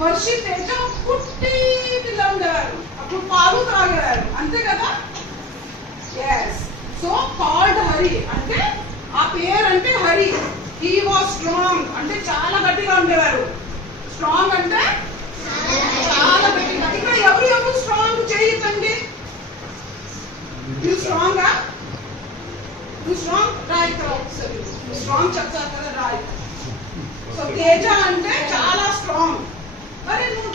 వర్షి తేజ పుట్టి పిల్ల ఉండేవారు, అప్పుడు పాలు త్రాగేవారు, అంతే కదా. ఎస్, సో కాల్డ్ హరి అంటే ఆ పేరు అంటే హరి. హీ వాజ్ స్ట్రాంగ్ అంటే చాలా గట్టిగా ఉండేవారు. స్ట్రాంగ్ అంటే చాలా గట్టిగా. ఇక్కడ ఎవరు స్ట్రాంగ్ చేయకండి. స్ట్రాంగ్ స్ట్రాంగ్ రైట్, స్ట్రాంగ్ చెప్తారు కదా రైట్. సో తేజ అంటే చాలా స్ట్రాంగ్. మరి నువ్వు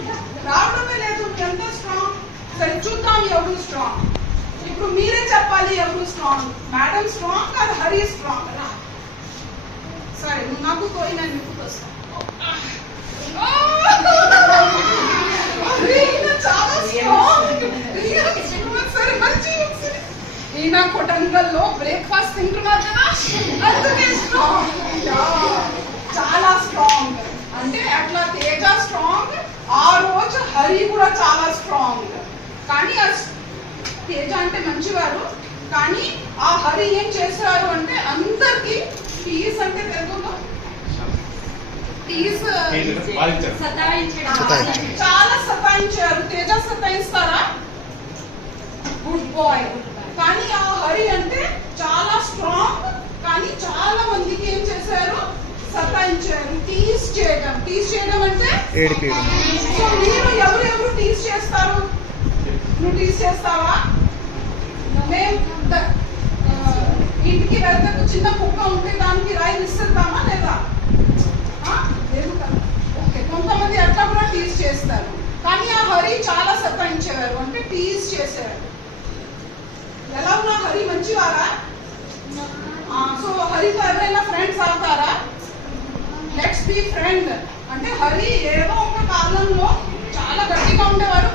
రావడమే లేదు, ఎంత స్ట్రాంగ్. సరే చూద్దాం ఎవరు స్ట్రాంగ్. ఇప్పుడు మీరే చెప్పాలి ఎవరు స్ట్రాంగ్. మేడం స్ట్రాంగ్ అది హరి స్ట్రాంగ్. సరే నువ్వు నాకు పోయి నేను మీకు వస్తాను. చాలా స్ట్రాంగ్. సరే మంచి ఈయన కొటంగల్లో బ్రేక్ఫాస్ట్ తింటున్నారు కదా, అందుకే స్ట్రాంగ్. చాలా స్ట్రాంగ్ అంటే అట్లా తేజ స్ట్రాంగ్. ఆ రోజు హరి కూడా చాలా స్ట్రాంగ్. కానీ తేజ అంటే మంచివారు, కానీ ఆ హరి ఏం చేశారు అంటే అందరికి పీస్ అంటే తెలుగులో పీస్ చాలా సతాయించారు. తేజ సతాయిస్తారా? Good boy. కానీ ఆ హరి అంటే చాలా స్ట్రాంగ్, కానీ చాలా మందికి ఏం చేశారు? సతాయించారు. టీస్ చేయడం. టీస్ చేయడం అంటే సో మీరు ఎవరు టీస్ చేస్తారు? నువ్వు టీస్ చేస్తావా? మేము ఇంటికి వెళ్తే చిన్న కుక్క ఉంటే దానికి రాయి ఇస్తామా లేదా? లేదు కదా. ఓకే, కొంతమంది అట్లా కూడా టీస్ చేస్తారు. కానీ ఆ హరి చాలా సతాయించేవారు, అంటే టీస్ చేసేవారు. ఎలా ఉన్నా హరి మంచివారా? సో హరితో ఎవరైనా ఫ్రెండ్స్ అవుతారా? Let's be friend. అంటే హరి ఏదో ఒక కాలంలో చాలా గట్టిగా ఉండేవారు,